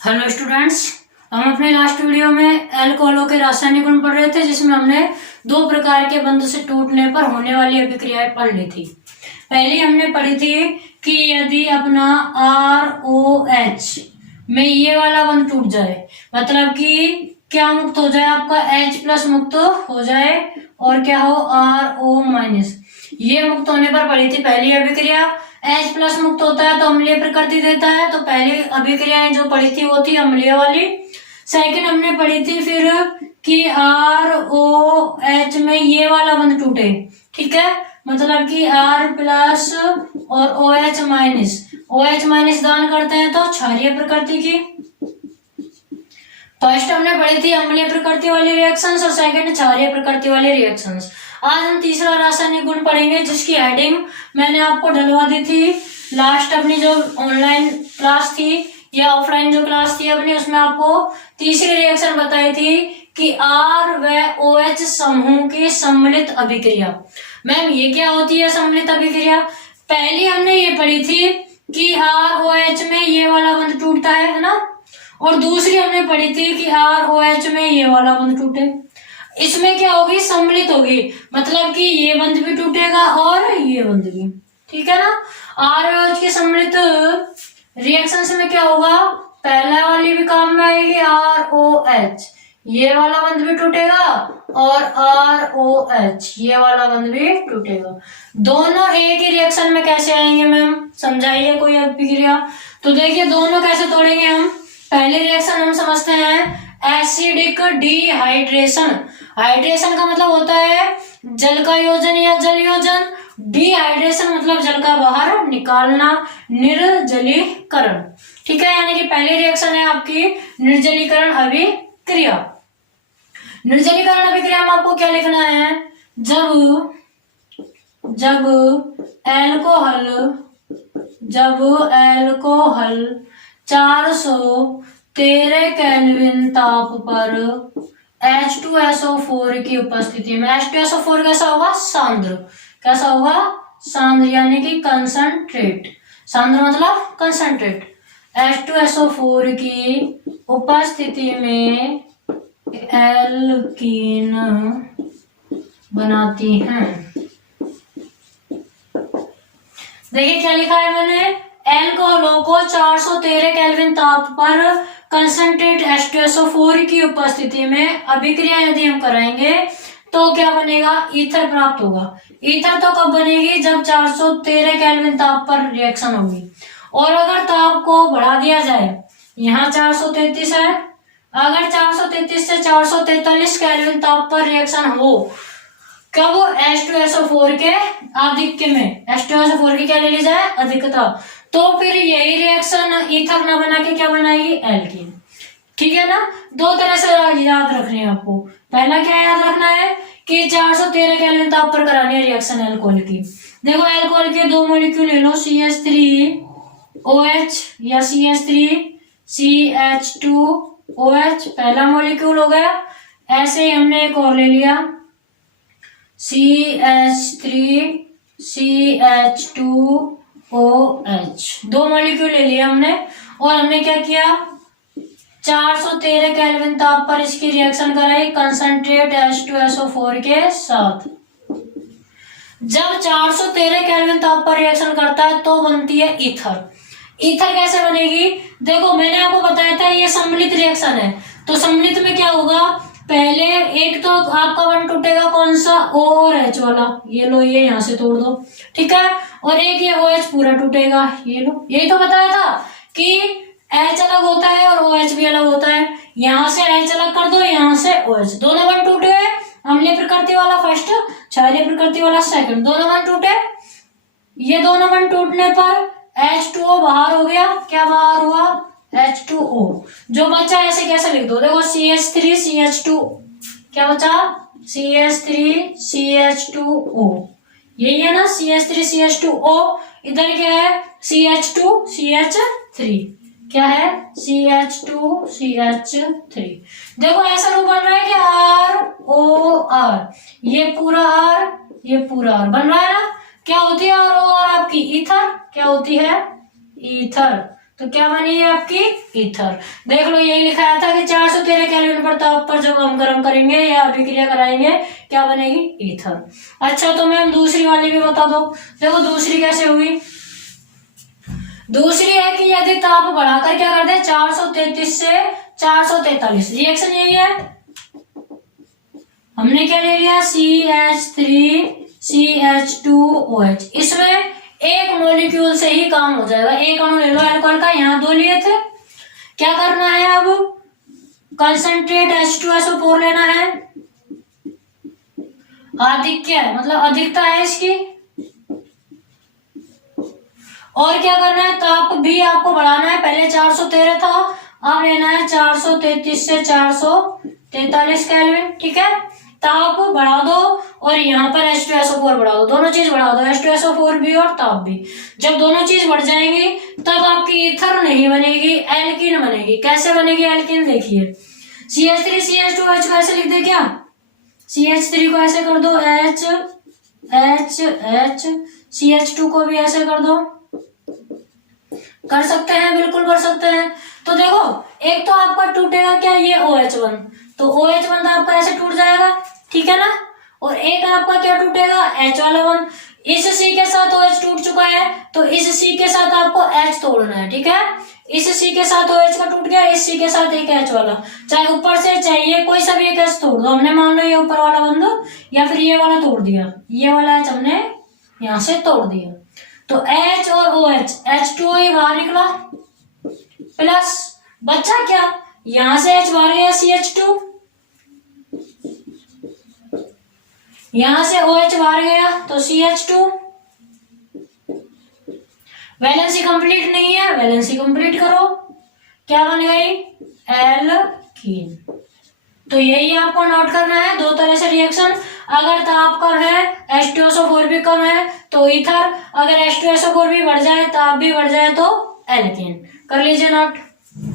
Hello students, हम अपने last video में अल्कोहलों के रासायनिक गुण पढ़ रहे थे, जिसमें हमने दो प्रकार के बंध से टूटने पर होने वाली अभिक्रियाएं पढ़ ली थी। पहले हमने पढ़ी थी कि यदि अपना ROH में ये वाला बंध टूट जाए, मतलब कि क्या मुक्त हो जाए, आपका H+ मुक्त हो जाए और क्या हो RO-। ये मुक्त होने पर पढ़ी थी पहली अभिक्रिया। H+ मुक्त होता है तो अम्लीय प्रकृति देता है, तो पहली अभिक्रियाएं जो पढ़ी थी वो थी अम्लीय वाली। सेकंड हमने पढ़ी थी फिर कि ROH में ये वाला बंध टूटे, ठीक है, मतलब कि R+ और OH- दान करते हैं तो क्षारीय प्रकृति की। फर्स्ट हमने पढ़ी थी अम्लीय प्रकृति वाली रिएक्शंस और सेकंड क्षारीय प्रकृति वाली रिएक्शंस। आज हम तीसरा रासायनिक गुण पढ़ेंगे, जिसकी हेडिंग मैंने आपको डलवा दी थी लास्ट अपनी जो ऑनलाइन क्लास थी या ऑफलाइन जो क्लास थी अपनी, उसमें आपको तीसरी रिएक्शन बताई थी कि R व OH समूह की सम्मिलित अभिक्रिया। मैम ये क्या होती है सम्मिलित अभिक्रिया? पहली हमने ये पढ़ी थी कि ROH में ये वाला बंध टूटता है ना, और दूसरी हमने पढ़ी थी कि ROH में ये वाला बंध टूटे। इसमें क्या होगी, सम्मिलित होगी, मतलब कि ये बंध भी टूटेगा और ये बंध भी, ठीक है ना। ROH के सम्मिलित रिएक्शन में क्या होगा, पहला वाली भी काम में आएगी ROH, ये वाला बंध भी टूटेगा और ROH ये वाला बंध भी टूटेगा। दोनों एक ही रिएक्शन में कैसे आएंगे मैम, समझाइए कोई अभिक्रिया। तो देखिए दोनों कैसे तोड़ेंगे हम। पहले रिएक्शन हम समझते हैं एसिडिक डिहाइड्रेशन। हाइड्रेशन का मतलब होता है जल का योजन या जल योजन, डिहाइड्रेशन मतलब जल का बाहर निकालना, निर्जलीकरण, ठीक है। यानी कि पहली रिएक्शन है आपकी निर्जलीकरण अभिक्रिया। निर्जलीकरण अभिक्रिया में आपको क्या लिखना है, जब एल्कोहल 413 केल्विन ताप पर H2SO4 की उपस्थिति में, H2SO4 कैसा होगा, सांद्र, कैसा होगा, सांद्र यानी कि कंसंट्रेट, सांद्र मतलब कंसंट्रेट, H2SO4 की उपस्थिति में एल्कीन बनाती हैं। देखिए क्या लिखा है मैंने, एल्कोहलों को 413 केल्विन ताप पर कंसंट्रेट H2SO4 की उपस्थिति में अभिक्रिया यदि हम कराएंगे तो क्या बनेगा, ईथर प्राप्त होगा। ईथर तो कब बनेगी, जब 413 केल्विन ताप पर रिएक्शन होगी। और अगर ताप को बढ़ा दिया जाए, यहाँ 433 है, अगर 433 से 443 केल्विन ताप पर रिएक्शन हो, कब, H2SO4 के आधिक्य में, H2SO4 की क्या ले ली जाए, अधिकता, तो फिर यही रिएक्शन ईथर ना बना के क्या बनाएगी, एल्कीन, ठीक है ना। दो तरह से याद रखने हैं आपको। पहला क्या याद रखना है कि 413 केल्विन ताप पर करानी है रिएक्शन एल्कोहल की। देखो एल्कोहल के दो मॉलिक्यूल ले लो, CH3OH या CH3CH2OH, पहला मॉलिक्यूल हो गया। ऐसे ही हमने एक और ले लिया CH3CH2OH, दो मॉलिक्यूल ले लिया हमने, और हमने क्या किया, 413 केल्विन ताप पर इसकी रिएक्शन कराई कंसंट्रेट H2SO4 के साथ। जब 413 केल्विन ताप पर रिएक्शन करता है तो बनती है ईथर। ईथर कैसे बनेगी, देखो मैंने आपको बताया था ये सम्मिलित रिएक्शन है, तो सम्मिलित में क्या होगा, पहले एक तो आपका बंध टूटेगा कौन सा, O और H वाला, ये लो, ये यहां से तोड़ दो, ठीक है, और एक ये OH पूरा टूटेगा, ये लो। यही तो बताया था कि H अलग होता है और OH भी अलग होता है, यहां से H अलग कर दो, यहां से OH, दोनों बंध टूटे, अम्लीय प्रकृति वाला फर्स्ट, क्षारीय प्रकृति वाला सेकंड, दोनों बंध टूटे। ये दोनों बंध टूटने पर H2O बाहर हो गया, क्या बाहर हुआ, H2O, जो बचा ऐसे कैसे लिख दो, देखो CH3CH2, क्या बचा, CH3CH2O, यही है ना, CH3CH2O, इधर क्या है, CH2CH3, क्या है, CH2CH3। देखो ऐसा रूप बन रहा है कि ROR, ये पूरा R, ये पूरा R बन रहा है ना। क्या होती है ROR आपकी, ईथर, क्या होती है, ईथर। तो क्या बनेगी आपकी ईथर। देख लो यही लिखाया था कि 413 केल्विन पर ताप पर जब हम गर्म करेंगे या अभिक्रिया कराएंगे क्या बनेगी ईथर। अच्छा तो मैम दूसरी वाली भी बता दो। देखो दूसरी कैसे हुई। दूसरी है कि यदि ताप बढ़ाकर क्या कर दे 433 से 443, रिएक्शन यही है। हमने क्या ले लिया CH3CH2OH, इसमें एक मॉलिक्यूल से ही काम हो जाएगा। एक अणु ले लो अल्कोहल का, यहाँ 2 लिए थे। क्या करना है अब कंसंट्रेट H2SO4 लेना है। आधिक्य है मतलब अधिकता है इसकी। और क्या करना है ताप भी आपको बढ़ाना है। पहले 413 था, अब लेना है 433 से 443 केल्विन। ठीक है, ताप बढ़ा दो और यहाँ पर H2SO4 बढ़ा दो, दोनों चीज बढ़ा दो, H2SO4 भी और ताप भी। जब दोनों चीज बढ़ जाएंगी तब आपकी ईथर नहीं बनेगी, एल्कीन बनेगी। कैसे बनेगी एल्कीन देखिए। CH3CH2OH को ऐसे लिख दे क्या, CH3 को ऐसे कर दो H, CH2 को भी ऐसे कर दो। कर सकते हैं, बिल्कुल कर सकते हैं। तो देखो एक तो आपका टूटेगा क्या ये OH1, तो OH1 तो आपका ऐसे टूट जाएगा, ठीक है ना। और एक आपका क्या टूटेगा H वाला 1। इस C के साथ OH टूट चुका है तो इस C के साथ आपको H तोड़ना है। ठीक है, इस C के साथ OH का टूट गया, इस C के साथ एक H वाला, चाहे ऊपर से चाहिए कोई सा भी एक H तोड़ दो। हमने मान लो ये ऊपर वाला बंदो या फिर ये वाला तोड़ दिया, ये वाला H हमने यहां से तोड़ दिया। तो H और OH, H2O ही बाहर निकला, प्लस बचा क्या, यहां से H बाहर गया CH2, यहां से OH बाहर गया तो CH2। वैलेंसी कंप्लीट नहीं है, वैलेंसी कंप्लीट करो, क्या बन गई एल्कीन। तो यही आपको नोट करना है। 2 तरह से रिएक्शन, अगर ताप कम है H2SO4 भी कम है तो ईथर, अगर H2SO4 भी बढ़ जाए ताप भी बढ़ जाए तो एल्कीन। कर लीजिए नोट।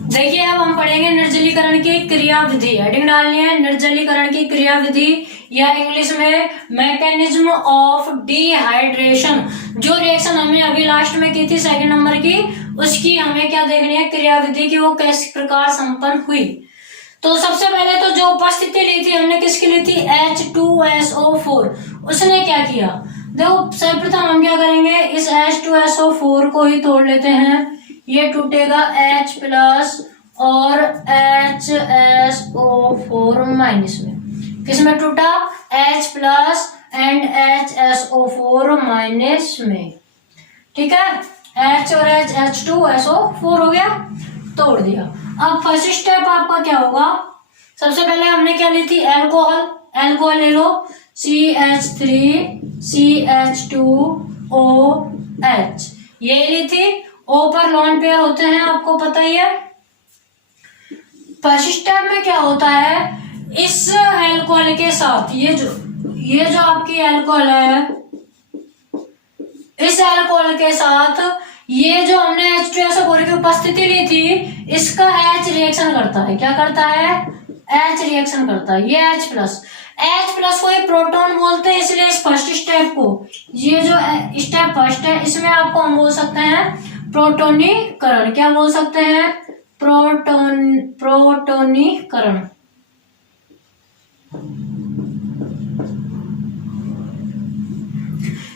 देखिए अब हम पढ़ेंगे निर्जलीकरण की क्रियाविधि। हेडिंग डालनी है निर्जलीकरण की क्रियाविधि या इंग्लिश में मैकेनिज्म ऑफ डिहाइड्रेशन। जो रिएक्शन हमने अभी लास्ट में की थी 2nd नंबर की, उसकी हमें क्या देखनी है क्रियाविधि की, वो किस प्रकार संपन्न हुई। तो सबसे पहले तो जो उपस्थिति ली थी हमने किसकी ली थी H2SO4, उसने क्या किया। देखो सर्वप्रथम हम क्या करेंगे, इस H2SO4 को ही तोड़ लेते हैं। ये टूटेगा H प्लस और HSO4 माइनस में। किसमें टूटा H plus and HSO4 minus में। ठीक है, H और H2SO4 हो गया, तोड़ दिया। अब फर्स्ट स्टेप आपका क्या होगा, सबसे पहले हमने क्या ली थी एल्कोहल। एल्कोहल ले लो CH3CH2OH, ये ली थी। O पर लॉन पेयर होते हैं, आपको पता ही है। फर्स्ट स्टेप में क्या होता है, इस एल्कोहल के साथ ये जो आपकी एल्कोहल है, इस एल्कोहल के साथ ये जो हमने H2SO4 की उपस्थिति ली थी, इसका H रिएक्शन करता है। क्या करता है H रिएक्शन करता है। ये H प्लस को ही प्रोटॉन बोलते हैं, इसलिए इस फर्स्ट स्टेप को, ये जो स्टेप फर्स्ट है, इसमें आपको हम बोल सकते हैं प्रोटोनीकरण। क्या बोल सकते हैं प्रोटोनीकरण।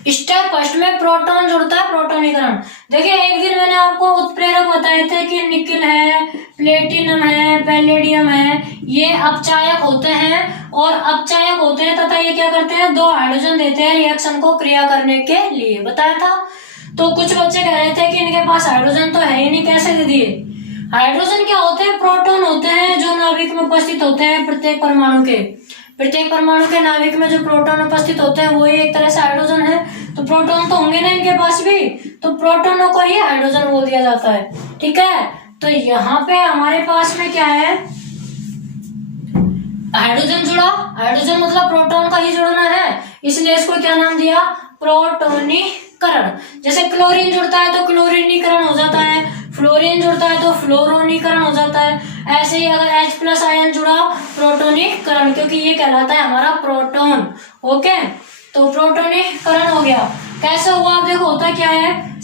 स्टेप फर्स्ट में प्रोटॉन जुड़ता है, प्रोटोनीकरण। देखिए एक दिन मैंने आपको उत्प्रेरक बताए थे कि निकिल है, प्लेटिनम है, पैलेडियम है, ये अपचायक होते हैं और अपचायक होते हैं तथा ये क्या करते हैं 2 हाइड्रोजन देते हैं रिएक्शन को क्रिया करने के लिए, बताया था। तो कुछ बच्चे कह रहे थे कि इनके पास हाइड्रोजन तो है ही नहीं, कैसे दे दिए। हाइड्रोजन क्या होते हैं, प्रोटॉन होते हैं जो नाभिक में उपस्थित होते हैं। प्रत्येक परमाणु के नाभिक में जो प्रोटॉन उपस्थित होते हैं वो ही एक तरह से हाइड्रोजन है। तो प्रोटॉन तो होंगे ना इनके पास भी, तो प्रोटॉनों को ही हाइड्रोजन बोल दिया जाता है। ठीक है, तो यहाँ पे हमारे पास में क्या है, हाइड्रोजन जुड़ा। हाइड्रोजन मतलब प्रोटॉन का ही जुड़ना है, इसलिए इसको क्या नाम दिया प्रोटोनीकरण। जैसे क्लोरीन जुड़ता है तो क्लोरीनीकरण हो जाता है, फ्लोरीन जुड़ता है तो फ्लोरोनीकरण हो जाता है। ऐसे ही अगर H प्लस आयन जुड़ा प्रोटोनीकरण, क्योंकि ये कहलाता है हमारा प्रोटॉन। ओके, तो प्रोटोनीकरण हो गया। कैसे हुआ आप देखो, होता क्या है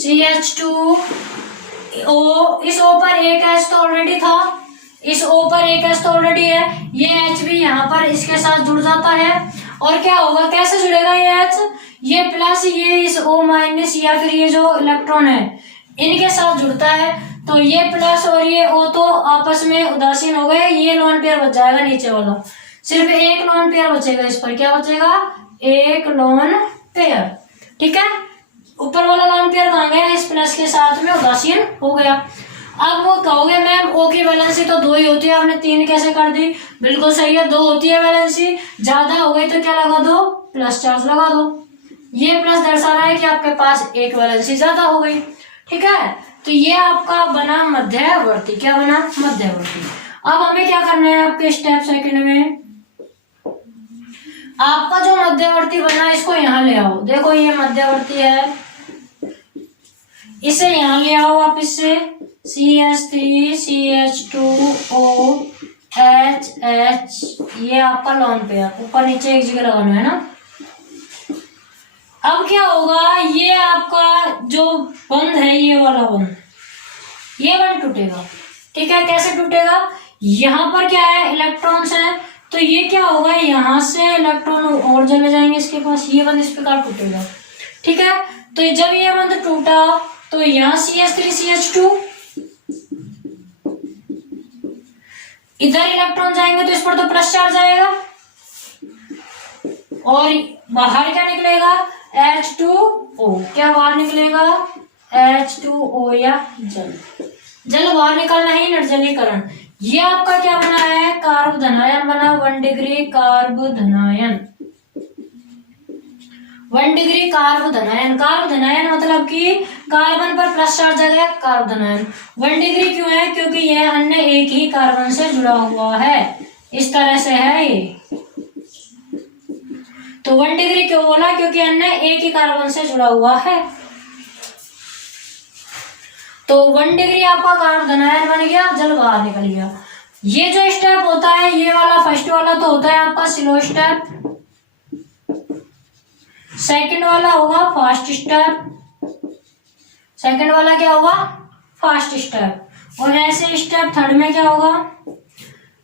CH2 O, इस O पर एक H तो ऑलरेडी था, इस O पर एक H तो ऑलरेडी है, ये H भी यहाँ पर इसके साथ जुड़ जाता है। और क्या होगा, कैसे जुड़ेगा ये H, ये प्लस ये इस O माइनस या फिर ये जो इलेक्ट्रॉन है इनके साथ जुड़ता है, तो ये प्लस और ये O तो आपस में उदासीन हो गए, ये लोन पेयर बच जाएगा नीचे वाला, सिर्फ एक लोन पेयर बचेगा, इस पर क्या बचेगा, एक लोन पेयर। ठीक है, ऊपर वाला लोन पेयर कहाँ गया, इस प्लस के साथ में उदासीन हो गया। अब वो कहोगे मैम O की वैलेंसी तो 2 ही होती है, आपने 3 कैसे कर दी, बिल्कुल सही है, 2 होती है वैलेंसी, ज्यादा हो गई तो क्या लगा दो, प्लस चार्ज लगा दो। ये प्लस दर्शा रहा है कि आपके पास एक वैलेंसी ज्यादा हो गई। ठीक है, तो ये आपका बना मध्यवर्ती, क्या बना, मध्यवर्ती। अब हमें क्या करना है आपके स्टेप सेकंड में, आपका जो मध्यवर्ती बना इसको यहाँ ले आओ, देखो ये मध्यवर्ती है, इसे यहाँ ले आओ आप, इससे CH3 CH2O HH, ये आपका लोन पेयर, ऊपर नीचे एक जगह लगाना है ना। अब क्या होगा, ये आपका जो बंध है, ये वाला बंध, ये बंध टूटेगा। ठीक है, कैसे टूटेगा, यहाँ पर क्या है, इलेक्ट्रॉन्स हैं, तो ये क्या होगा, यहाँ से इलेक्ट्रॉन और चले जाएंगे इसके पास, ये बंध इस प्रकार टूटेगा। ठीक है, तो जब ये बंध टूटा तो यहाँ CH3 CH2, इधर इलेक्ट्रॉन जाएंगे तो इस पर तो प्लस चार्ज आएगा, और बाहर क्या निकलेगा, H2O, क्या बाहर निकलेगा, H2O या जल, जल बाहर निकलना ही निर्जलीकरण। ये आपका क्या बना है, कार्ब धनायन बना, 1 डिग्री कार्ब धनायन, 1 डिग्री कार्ब धनायन। कार्ब धनायन मतलब कि कार्बन पर प्लस चार्ज आ गया, कार्ब धनायन। 1 डिग्री क्यों है, क्योंकि यह अन्य एक ही कार्बन से जुड़ा हुआ है, इस तरह से है ये, तो 1 डिग्री क्यों बोला, क्योंकि अन्य एक ही कार्बन से जुड़ा हुआ है। तो 1 डिग्री आपका कार्ब धनायन बन गया, जल बाहर निकल गया। ये जो स्टेप होता है, ये वाला फर्स्ट वाला तो होता है आपका स्लो स्टेप, सेकंड वाला होगा फास्ट स्टेप, सेकंड वाला क्या होगा, फास्ट स्टेप, और ऐसे स्टेप थर्ड में क्या होगा,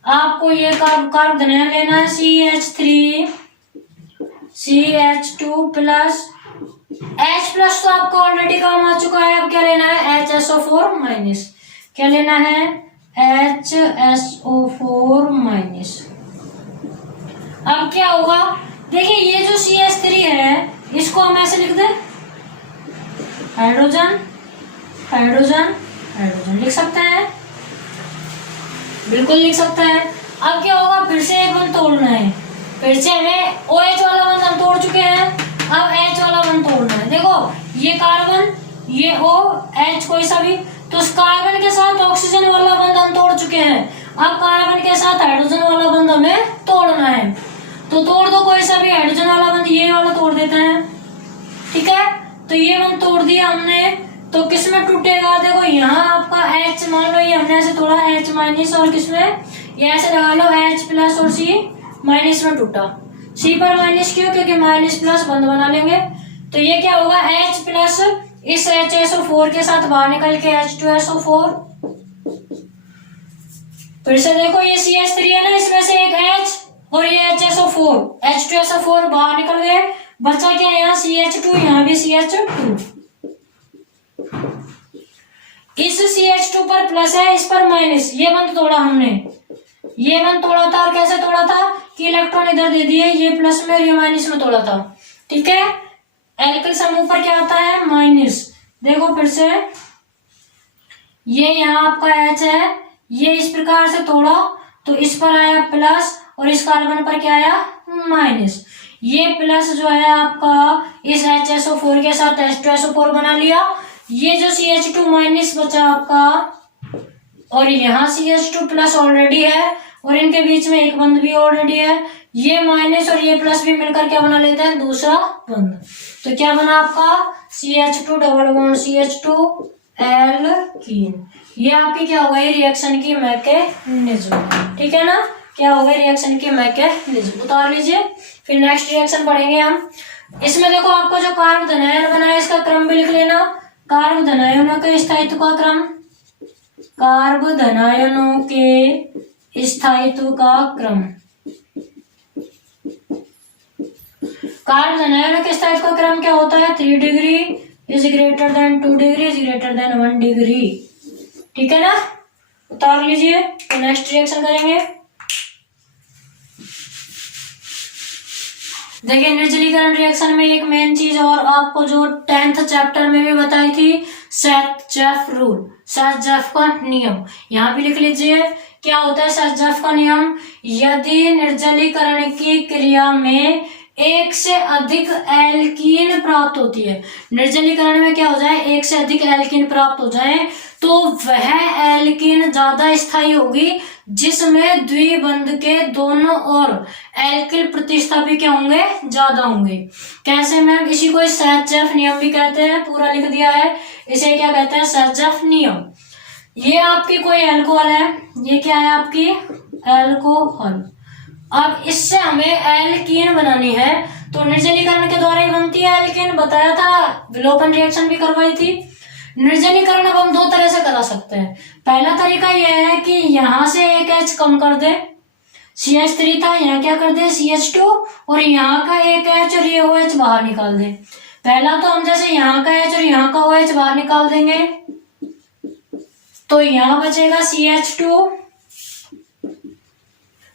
आपको ये कार्ब धनायन लेना है, CH3 CH2 plus, H plus तो आपका ऑलरेडी काम आ चुका है, अब क्या लेना है, HSO4 माइनस, क्या लेना है, HSO4 माइनस। अब क्या होगा, देखिए ये जो CH3 है इसको हम ऐसे लिख दें, हाइड्रोजन हाइड्रोजन हाइड्रोजन लिख सकते हैं, बिल्कुल लिख सकते हैं। अब क्या होगा, फिर से एक बंध तोड़ना है, फिर से हमें OH वाला बंध हम तोड़ चुके हैं, अब H वाला बंध तोड़ना है। देखो ये कार्बन, ये OH कोई सा भी, तो उस कार्बन के साथ ऑक्सीजन वाला बंध हम तोड़ चुके हैं, अब कार्बन के साथ हाइड्रोजन वाला बंध हमें तोड़ना है, तो तोड़ दो कोई सा भी, हाइड्रोजन वाला बंध ये वाला तोड़ देते हैं। ठीक है, तो ये बंध तोड़ दिया हमने, तो किसमें टूटेगा, देखो यहाँ आपका H, मान लो ये हमने ऐसे तोड़ा H माइनस, और किसमें, ये ऐसे लगा लो H प्लस और C माइनस में टूटा, C पर माइनस क्यों, क्योंकि माइनस प्लस बंध बना लेंगे, तो ये क्या होगा, H प्लस इस HSO4 के साथ बाहर निकल के H2SO4, फिर से देखो ये CH3 है ना, इसमें से एक H और ये HSO4, H2SO4 बाहर निकल गए, बचा क्या यहाँ CH2, यहाँ भी CH2, इस CH2 पर प्लस है, इस पर माइनस, ये बंध तोड़ा हमने, ये बंध तोड़ा था, और कैसे तोड़ा था कि इलेक्ट्रॉन इधर दे दिए, ये प्लस में और ये माइनस में तोड़ा था। ठीक है, एल्किल समूह पर क्या आता है, माइनस, देखो फिर से ये यहाँ आपका H है, ये इस प्रकार से तोड़ा तो इस पर आया प्लस, और इस कार्बन पर क्या आया, माइनस, ये प्लस जो है आपका इस HSO4 के साथ H2SO4 बना लिया, ये जो CH2 माइनस बचा आपका, और यहाँ CH2 प्लस ऑलरेडी है, और इनके बीच में एक बंध भी ऑलरेडी है, ये माइनस और ये प्लस भी मिलकर क्या बना लेते हैं, दूसरा बंध, तो क्या बना आपका CH2 double bond CH2 alkene. ये आपकी क्या हो गई, रिएक्शन की मैकेनिज्म। ठीक है ना, क्या हो गई, रिएक्शन की मैकेनिज्म, उतार लीजिए, फिर नेक्स्ट रिएक्शन पढ़ेंगे हम। इसमें देखो आपको जो कार्ब धनायन बना है इसका क्रम भी लिख लेना, कार्ब धनायनों के स्थायित्व का क्रम, कार्ब धनायनों के स्थायित्व का क्रम, कार्ब धनायनों के स्थायित्व का क्रम क्या होता है? 3 degree is greater than 2 degree is greater than 1 degree. ठीक है ना, उतार लीजिए। तो नेक्स्ट रिएक्शन करेंगे। देखिए निर्जलीकरण रिएक्शन में एक मेन चीज और आपको जो 10th चैप्टर में भी बताई थी, सेट-जेफ रूल, सेट-जेफ का नियम, यहाँ भी लिख लीजिए। क्या होता है सेट-जेफ का नियम? यदि निर्जलीकरण की क्रिया में एक से अधिक एल्कीन प्राप्त होती है, निर्जलीकरण में क्या हो जाए, एक से अधिक एल्कीन प्राप्त हो जाए, तो वह एल्कीन ज्यादा स्थायी होगी जिसमें द्विबंध के दोनों ओर एल्किल प्रतिस्थापी क्या होंगे, ज्यादा होंगे। कैसे मैम? इसी को सेट-जेफ नियम भी कहते हैं, पूरा लिख दिया है। इसे क्या कहते हैं? सेट-जेफ नियम। ये आपकी कोई अल्कोहल है, ये क्या है आपकी अल्कोहल। अब इससे हमें एल्कीन बनानी है, तो निर्जलीकरण के द्वारा ही बनती है एल्कीन, बताया था, विलोपन रिएक्शन भी करवाई थी। निर्जलीकरण अब हम 2 तरह से करा सकते हैं। पहला तरीका यह है कि यहां से एक H कम कर दे, CH3 था, यहाँ क्या कर दे CH2, और यहाँ का एक H और ये OH बाहर निकाल दे। पहला तो हम जैसे यहाँ का H और यहाँ का OH बाहर निकाल देंगे, तो यहाँ बचेगा CH2।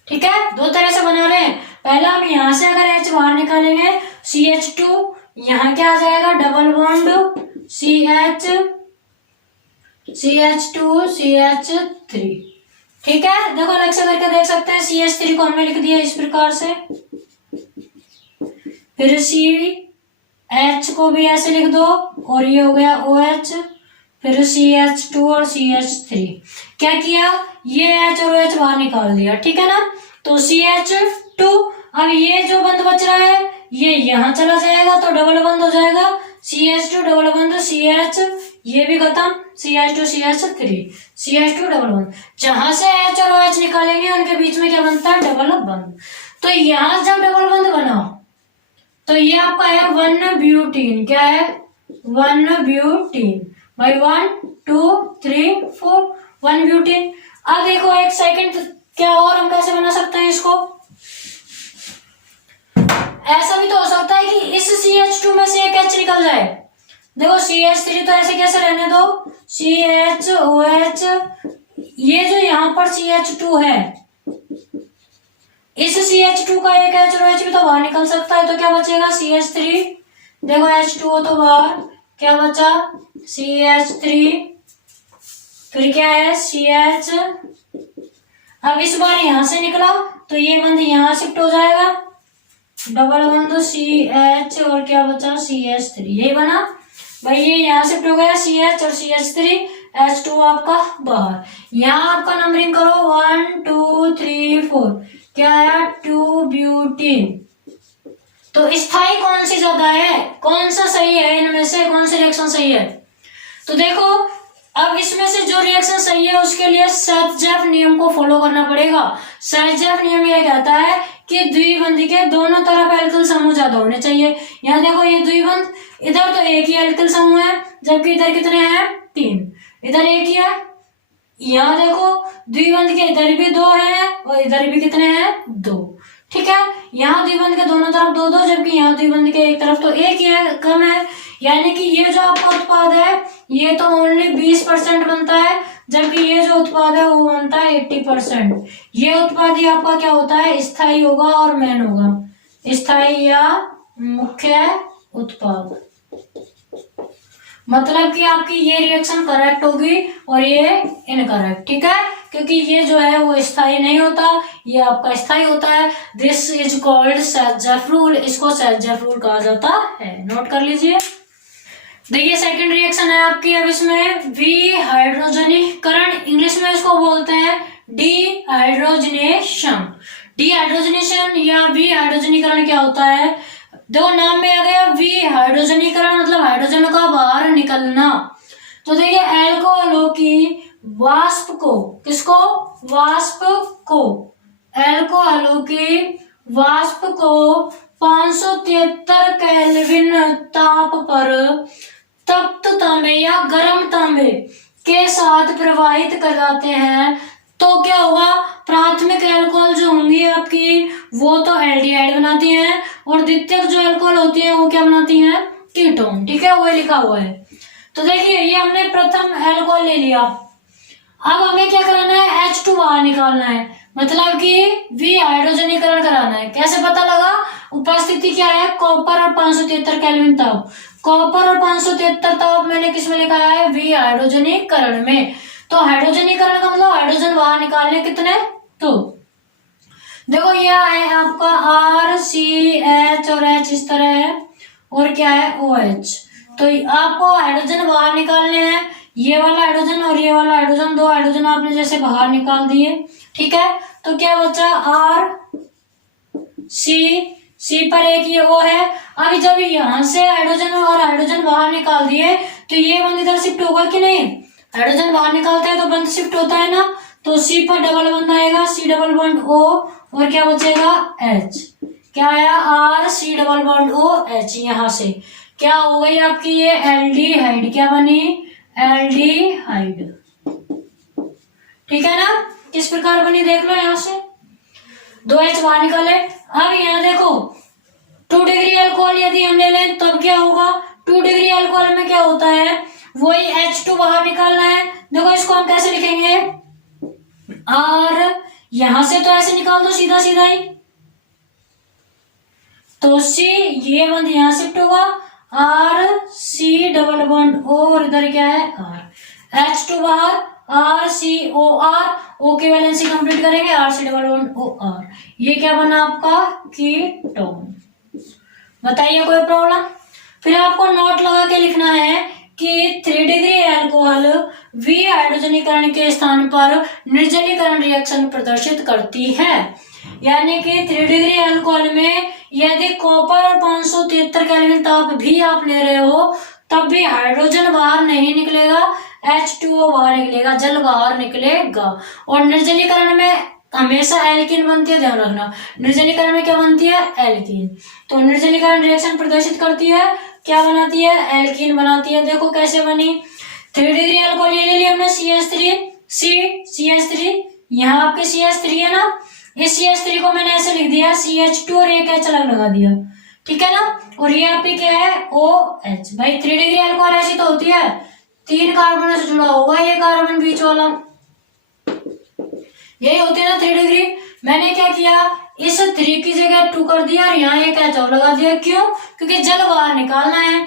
ठीक है, 2 तरह से बना रहे हैं। पहला हम यहाँ से अगर H बाहर निकालेंगे CH2, यहाँ क्या आ जाएगा डबल बॉन्ड CH2 CH3। ठीक है, देखो अलग से करके देख सकते हैं। CH3 को हमने लिख दिया इस प्रकार से, फिर CH को भी ऐसे लिख दो, और ये हो गया OH, फिर CH2 और CH3। क्या किया, ये H और OH बाहर निकाल दिया। ठीक है ना, तो CH2, अब ये जो बंद बच रहा है ये यहाँ चला जाएगा, तो डबल बंद हो जाएगा, CH2 डबल बंद CH, ये भी खत्म, CH2 CH3, CH2 डबल बंद। जहां से H और OH निकालेंगे उनके बीच में क्या बनता है, डबल बंद। तो यहां जब डबल बंद बना तो ये आपका है 1 ब्यूटीन। क्या है, 1 ब्यूटीन भाई, 1 2 3 4, 1 ब्यूटीन। अब देखो एक सेकंड, क्या और हम कैसे बना सकते हैं इसको? ऐसा भी तो हो सकता है कि इस CH2 में से एक H निकल जाए। देखो CH3 तो ऐसे कैसे रहने दो, CH OH, ये जो यहाँ पर CH2 है, इस CH2 का एक H और OH भी तो बाहर निकल सकता है, तो क्या बचेगा CH3। देखो H2O तो बाहर, क्या बचा CH3, फिर क्या है CH। अब इस बार यहां से निकला तो ये बंद यहाँ शिफ्ट हो जाएगा, डबल बंद CH और क्या बचा CH3, ये बना भाई, ये यहाँ शिफ्ट हो गया CH और CH3, H2 आपका बाहर। यहाँ आपका नंबरिंग करो 1 2 3 4, क्या है 2 ब्यूटीन। तो स्थाई कौन सी ज्यादा है, कौन सा सही है, इनमें से कौन सा रिएक्शन सही है? तो देखो अब इसमें से जो रिएक्शन सही है उसके लिए सेट-जेफ नियम को फॉलो करना पड़ेगा। सेट-जेफ नियम यह कहता है कि द्विबंध के दोनों तरफ एल्किल समूह ज्यादा होने चाहिए। यहाँ देखो ये द्विबंध, इधर तो एक ही एल्किल समूह है, जबकि इधर कितने हैं 3, इधर एक ही है। यहाँ देखो द्विबंध के इधर भी 2 है और इधर भी कितने हैं 2। ठीक है, यहाँ द्विबंध के दोनों तरफ 2 जबकि यहाँ द्विबंध के एक तरफ तो एक ही है, कम है। यानी कि ये जो आपका उत्पाद है ये तो ओनली 20% बनता है, जबकि ये जो उत्पाद है वो बनता है 80%। ये उत्पाद ही आपका क्या होता है, स्थायी होगा और मेन होगा, स्थायी या मुख्य उत्पाद। मतलब कि आपकी ये रिएक्शन करेक्ट होगी और ये इनकरेक्ट। ठीक है, क्योंकि ये जो है वो स्थायी नहीं होता, ये आपका स्थायी होता है। This is called set-Jeff rule, इसको सेट-जेफ रूल कहा जाता है, नोट कर लीजिए। देखिए सेकंड रिएक्शन है आपकी, अब इसमें विहाइड्रोजनीकरण, इंग्लिश में इसको बोलते हैं डिहाइड्रोजनेशन। डिहाइड्रोजनेशन या विहाइड्रोजनीकरण क्या होता है, दो नाम में आ गया, विहाइड्रोजनीकरण मतलब हाइड्रोजन का बाहर निकलना। तो देखिए एल्कोहलों की वाष्प को, किसको, वाष्प को, एल्कोहलों की वाष्प को 573 केल्विन ताप पर तप्त तांबे या गर्म तांबे के साथ प्रवाहित कर जाते हैं तो क्या होगा, प्राथमिक एल्कोहल जो होंगी आपकी वो तो एल्डिहाइड बनाती हैं और द्वितीयक जो एल्कोहल होती है वो क्या बनाती हैं, कीटोन। ठीक है, वो लिखा हुआ है। तो देखिए ये हमने प्रथम एल्कोहल ले लिया। अब हमें क्या कराना है, H2 बाहर निकालना है, मतलब कि वी हाइड्रोजनीकरण कराना है। कैसे पता लगा, उपस्थिति क्या है, कॉपर और 573 केल्विन ताप। कॉपर और 573 ताप मैंने किस में लिखा है, वी हाइड्रोजनीकरण में। तो हाइड्रोजनीकरण का मतलब हाइड्रोजन बाहर निकालने कितने, तो देखो ये है आपका RCH और H इस तरह है और क्या है OH। तो आपको हाइड्रोजन बाहर निकालने हैं, ये वाला हाइड्रोजन और ये वाला हाइड्रोजन, दो हाइड्रोजन आपने जैसे बाहर निकाल दिए। ठीक है, तो क्या बचा C पर एक ये O है। अभी जब यहां से हाइड्रोजन और हाइड्रोजन बाहर निकाल दिए तो ये बंद इधर शिफ्ट होगा कि नहीं, हाइड्रोजन बाहर निकालते हैं तो बंद शिफ्ट होता है ना, तो C पर डबल बंद आएगा, C डबल बॉन्ड O और क्या बचेगा H। क्या आया, RC डबल बॉन्ड OH। यहां से क्या हो गई आपकी ये एल्डिहाइड, क्या बनी, एल्डिहाइड। ठीक है ना, किस प्रकार बनी देख लो, यहां से 2H बाहर निकाले। अब यहाँ देखो 2 डिग्री अल्कोहल यदि हम ले लें तब क्या होगा, 2 डिग्री अल्कोहल में क्या होता है, वही H2 बाहर निकालना है। देखो इसको हम कैसे लिखेंगे, और यहां से तो ऐसे निकाल दो सीधा सीधा ही, तो C ये बंद यहां शिफ्ट होगा, RC डबल बॉन्ड O और इधर क्या है R, H2 बाहर, RCOR, O की वैलेंसी कंप्लीट करेंगे, RC डबल बॉन्ड OR। ये क्या बना आपका, कीटोन। बताइए कोई प्रॉब्लम। फिर आपको नोट लगा के लिखना है कि 3 डिग्री अल्कोहल वी हाइड्रोजनीकरण के स्थान पर निर्जलीकरण रिएक्शन प्रदर्शित करती है। यानी कि 3 डिग्री अल्कोहल में यदि कॉपर और 573 केल्विन ताप भी आप ले रहे हो तब भी हाइड्रोजन बाहर नहीं निकलेगा, H2O बाहर निकलेगा, जल बाहर निकलेगा। और निर्जलीकरण में हमेशा एल्कीन बनती है, ध्यान रखना, निर्जलीकरण में क्या बनती है, एल्कीन। तो निर्जलीकरण रिएक्शन प्रदर्शित करती है, क्या बनाती है, एल्कीन बनाती है। देखो कैसे बनी, 3 डिग्री अल्कोहल ले लिया हमने CH3, यहाँ आपके CH3 है ना, इस CH3 को मैंने ऐसे लिख दिया CH2 और एक H अलग लगा दिया। ठीक है ना, और ये आपकी क्या है, OH। भाई 3 डिग्री अल्कोहल ऐसी तो होती है, 3 कार्बन से जुड़ा होगा ये कार्बन बीच वाला, यही होती है ना 3 डिग्री। मैंने क्या किया, इस 3 की जगह 2 कर दिया और यहाँ एक H और लगा दिया। क्यों, क्योंकि जल बाहर निकालना है,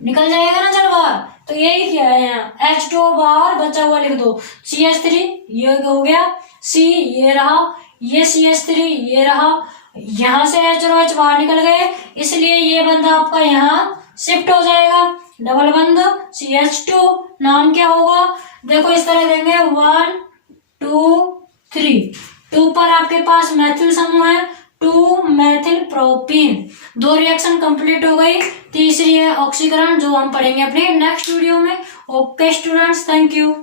निकल जाएगा ना जल बाहर, तो यही किया है। यहाँ H2O बाहर, बचा हुआ लिख दो CH3, ये हो गया, C ये रहा, ये CH3 ये रहा, यहाँ से H और H बाहर निकल गए, इसलिए ये बंदा आपका यहाँ शिफ्ट हो जाएगा, डबल बंद CH2। नाम क्या होगा, देखो इस तरह देंगे 1 2 3, 2 पर आपके पास मैथिल समूह है, 2 मैथिल प्रोपीन। 2 रिएक्शन कंप्लीट हो गई, तीसरी है ऑक्सीकरण जो हम पढ़ेंगे अपने नेक्स्ट वीडियो में। Okay students, thank you.